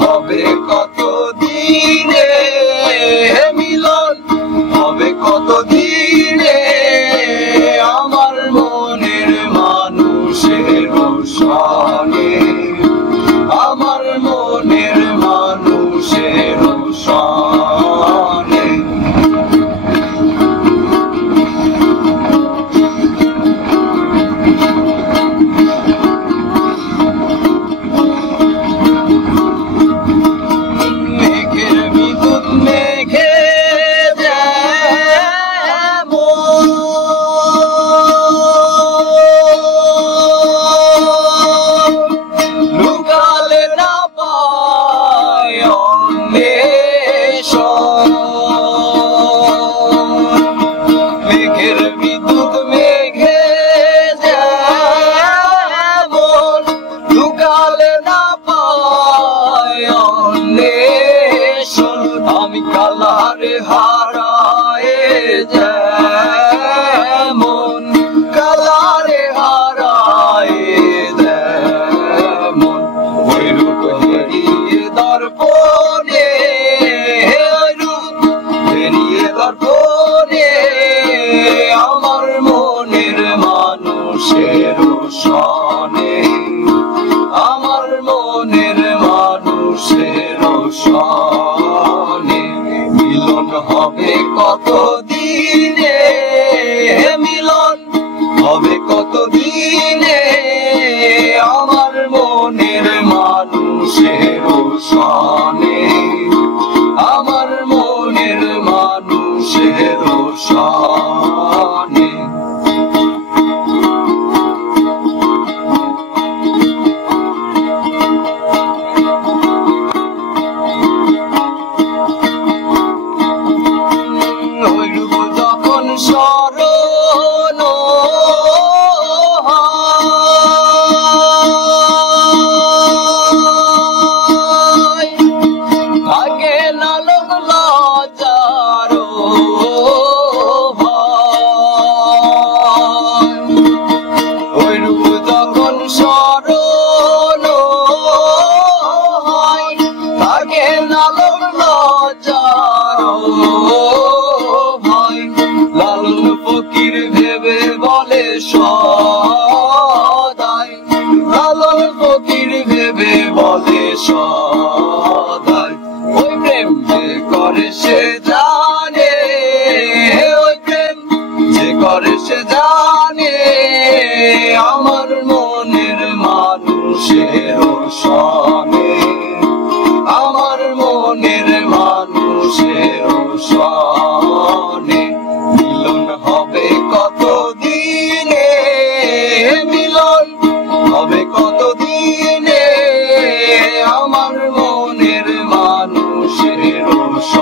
হবে কত দিনে, মিলন হবে কত দিনে, আমার মনের মানুষের সনে, আমার মনের মানুষের সনে। মেঘের বিদ্যুৎ মেঘে লুকালে না পায় অন্বেষণ, মেঘের বিদ্যুৎ মেঘে যেমন লুকালে না পায় অন্বেষণ, আমি কালারে হারায়ে যেমন, কালারে হারায়ে যেমন, ওই রূপ হারিয়ে দর্পণে, ওই রূপ হারিয়ে দর্পণে, আমার মনের মানুষের সনে, আমার মনের মানুষের সনে। মিলন হবে কত দিনে, মিলন হবে কত দিনে, আমার মনের মানুষের সনে, আমার মনের মানুষের সনে। ওই রূপ যখন স্মরণ হয়, থাকে না লোক লজ্জার ভয়, ওই রূপ যখন স্মরণ হয়, থাকে না লোক লজ্জার ভয়, লালন ফকির ভেবে বলে সদাই, লালন ফকির ভেবে বলে সদাই, ওই প্রেম যে করে সে জানে, ওই প্রেম যে করে সে জানে, আমার মনের মানুষের সনে, আমার মনের মানুষের সনে। মিলন হবে কত দিনে, মিলন হবে কত দিনে, আমার মনের মানুষের সনে।